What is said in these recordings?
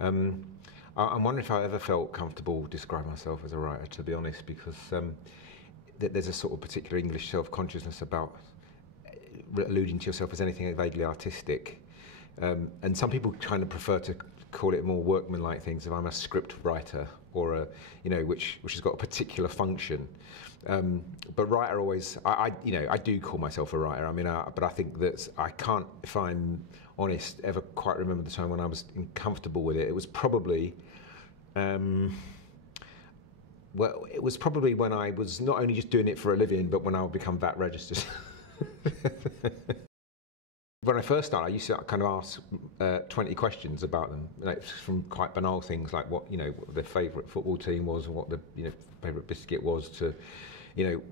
I'm wondering if I ever felt comfortable describing myself as a writer, to be honest, because there's a sort of particular English self-consciousness about alluding to yourself as anything vaguely artistic. And some people kind of prefer to call it more workman-like things. If I'm a script writer or which has got a particular function, but writer always, I do call myself a writer. I mean, but I think that I can't, if I'm honest, ever quite remember the time when I was comfortable with it. It was probably, it was probably when I was not only just doing it for a living, but when I would become VAT registered. When I first started, I used to kind of ask 20 questions about them, from quite banal things like what their favourite football team was, and what the favourite biscuit was, to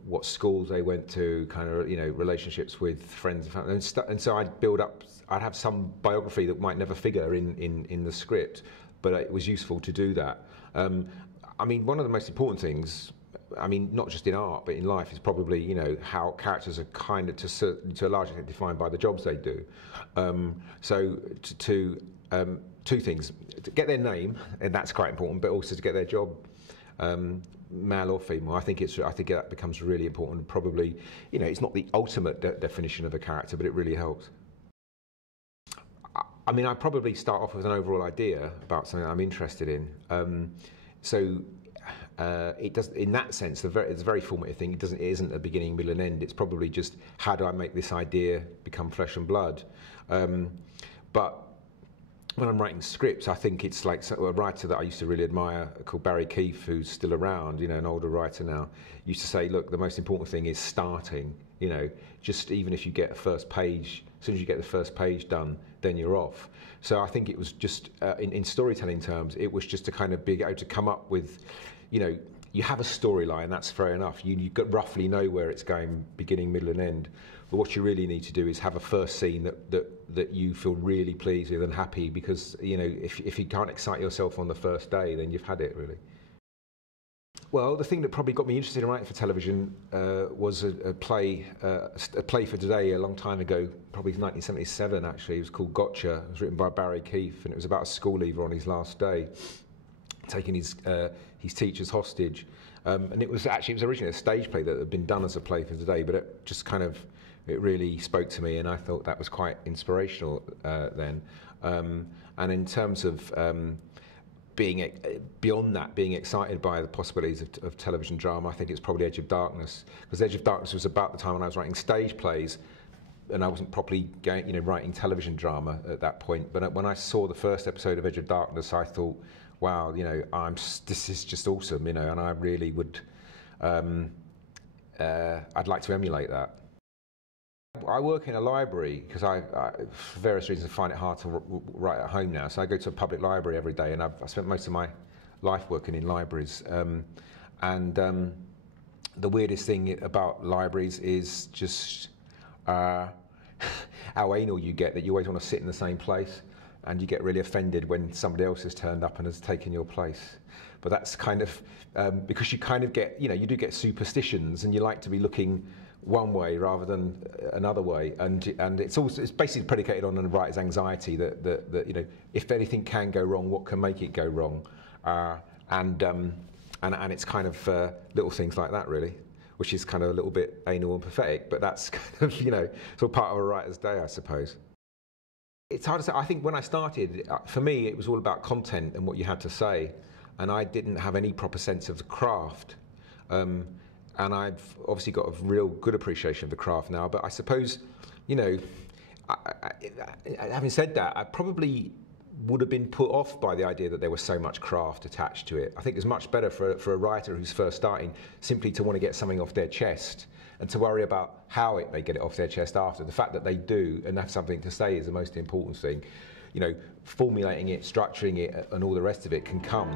what schools they went to, kind of relationships with friends and family, and so I'd have some biography that might never figure in the script, but it was useful to do that. I mean, one of the most important things, I mean, not just in art, but in life, is probably, how characters are kind of, to a large extent, defined by the jobs they do. So two things: to get their name, and that's quite important, but also to get their job, male or female. I think that becomes really important. Probably, it's not the ultimate definition of a character, but it really helps. I mean, I probably start off with an overall idea about something I'm interested in. It does, in that sense, it's a very formative thing. It isn't a beginning, middle, and end. It's probably just, how do I make this idea become flesh and blood? But when I'm writing scripts, I think it's like a writer that I used to really admire called Barry Keefe, who's still around, an older writer now, used to say, look, the most important thing is starting. Just even if you get a first page, as soon as you get the first page done, then you're off. So I think it was just, in storytelling terms, it was just to kind of be able to come up with, you have a storyline, that's fair enough. You roughly know where it's going, beginning, middle, and end. But what you really need to do is have a first scene that you feel really pleased with and happy, because if you can't excite yourself on the first day, then you've had it, really. Well, the thing that probably got me interested in writing for television was a play for Today a long time ago, probably 1977 actually. It was called Gotcha. It was written by Barry Keefe, and it was about a school leaver on his last day, taking his teachers hostage. And it was originally a stage play that had been done as a play for Today, but it just it really spoke to me, and I thought that was quite inspirational then. And in terms of beyond that, being excited by the possibilities of television drama, I think it's probably Edge of Darkness, because Edge of Darkness was about the time when I was writing stage plays, and I wasn't properly writing television drama at that point. But when I saw the first episode of Edge of Darkness, I thought, wow, this is just awesome, and I really would, I'd like to emulate that. I work in a library because I for various reasons, find it hard to write at home now. So I go to a public library every day, and I've spent most of my life working in libraries. The weirdest thing about libraries is just how anal you get, that you always want to sit in the same place, and you get really offended when somebody else has turned up and has taken your place. But that's kind of because you kind of get, you do get superstitions, and you like to be looking one way rather than another way, and it's basically predicated on a writer's anxiety that if anything can go wrong, what can make it go wrong, and it's kind of little things like that, really, which is kind of a little bit anal and pathetic, but that's kind of sort of part of a writer's day, I suppose. It's hard to say. I think when I started, for me, it was all about content and what you had to say, and I didn't have any proper sense of the craft. And I've obviously got a real good appreciation of the craft now, but I suppose, having said that, I probably would have been put off by the idea that there was so much craft attached to it. I think it's much better for a writer who's first starting simply to want to get something off their chest, and to worry about how they get it off their chest after. The fact that they do and have something to say is the most important thing. Formulating it, structuring it, and all the rest of it can come.